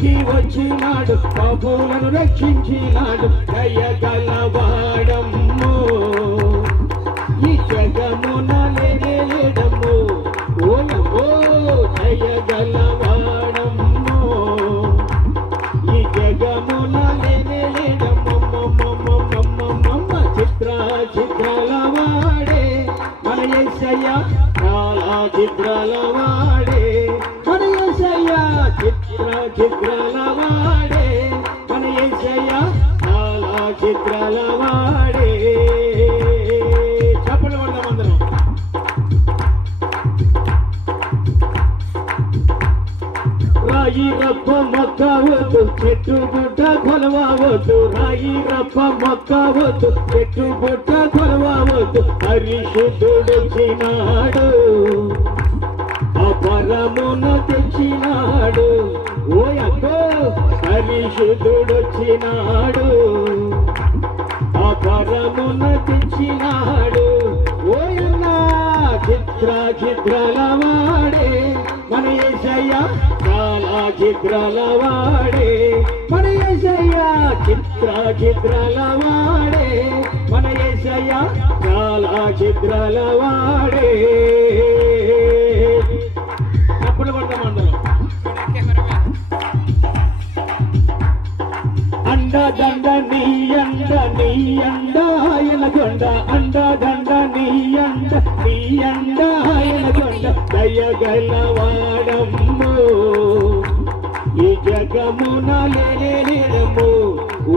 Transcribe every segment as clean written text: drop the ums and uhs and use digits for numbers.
లోకానికి వచ్చినాడు పాపులను రక్షించినాడు దయగలవాడమ్ము ఈ జగమున లేడము ఓయమ్మో దయగలవాడమ్ము ఈ జగమున లేడమ్మ చిత్రాలవాడే మన యేసయ్య చాలా చిత్రాలవాడే మన యేసయ్య చిత్రాలవాడే మన యేసయ్య చాలా చిత్రాలవాడే చెప్పండి అందరం రాయి రప్ప మొక్కవద్దు చెట్టు గుట్ట కొలవవద్దు రాయి రప్ప మొక్కవద్దు చెట్టు గుట్ట కొలవవద్దు పరిశుద్ధుడొచ్చినాడు అపరమున తెచ్చినాడు ఓయబ్బో పరిశుద్ధుడొచ్చినాడు అపరమున తెచ్చినాడు ఓయన్నా చిత్రాలవాడే మన యేసయ్య చాలా చిత్రాలవాడే మన యేసయ్య చిత్రాలవాడే మన యేసయ్య చాలా చిత్రాలవాడే అప్పుడు కొడతామంటారు అండదండ నీ అండ ఆయన కొండ అండదండ నీ అండ ఆయన కొండ దయగలవాడమ్ము ఈ జగమున లేడము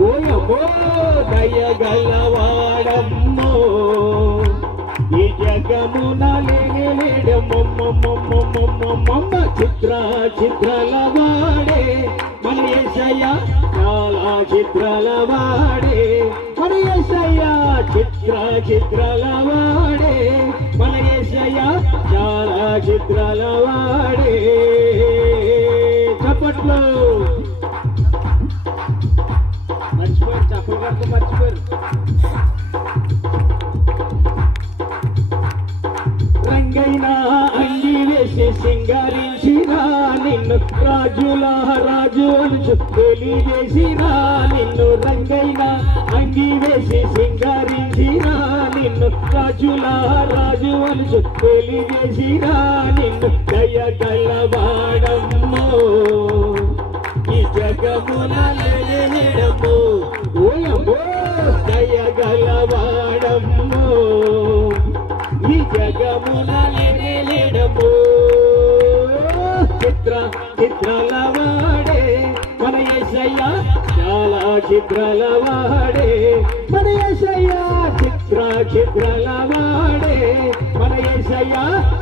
ఓయమ్మో దయగలవాడమ్ము ఈ జగమున లేడమ్మ చిత్రాలవాడే మన యేసయ్య చాలా చిత్రాలవాడే మన యేసయ్య చిత్రాలవాడే మన యేసయ్య చాలా చిత్రాలవాడే చప్పట్లు మర్చిపోయారు చప్పలు కడుతూ మర్చిపోయారు రంగైనా అంగి వేసి సింగారించినా నిన్ను రాజు అలుచు తెలియజేసినా నిన్ను రంగైనా అంగి వేసి సింగారించినా నిన్ను రాజు అలుచు తెలియజేసినా నిన్ను దయగలవాడమ్మో ఈ జగమున లేడము ఓయమ్మో దయగలవాడమ్మో ఈ జగమున లేడము చిత్రాలవాడే మన యేసయ్య చాలా చిత్రాలవాడే మన యేసయ్య చిత్రాలవాడే మన యేసయ్య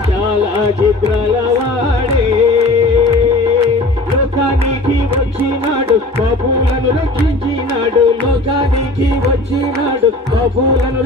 చాలా చిత్రాలవాడే లోకానికి వచ్చినాడు పాపులను రక్షించినాడు లోకానికి వచ్చినాడు పాపులను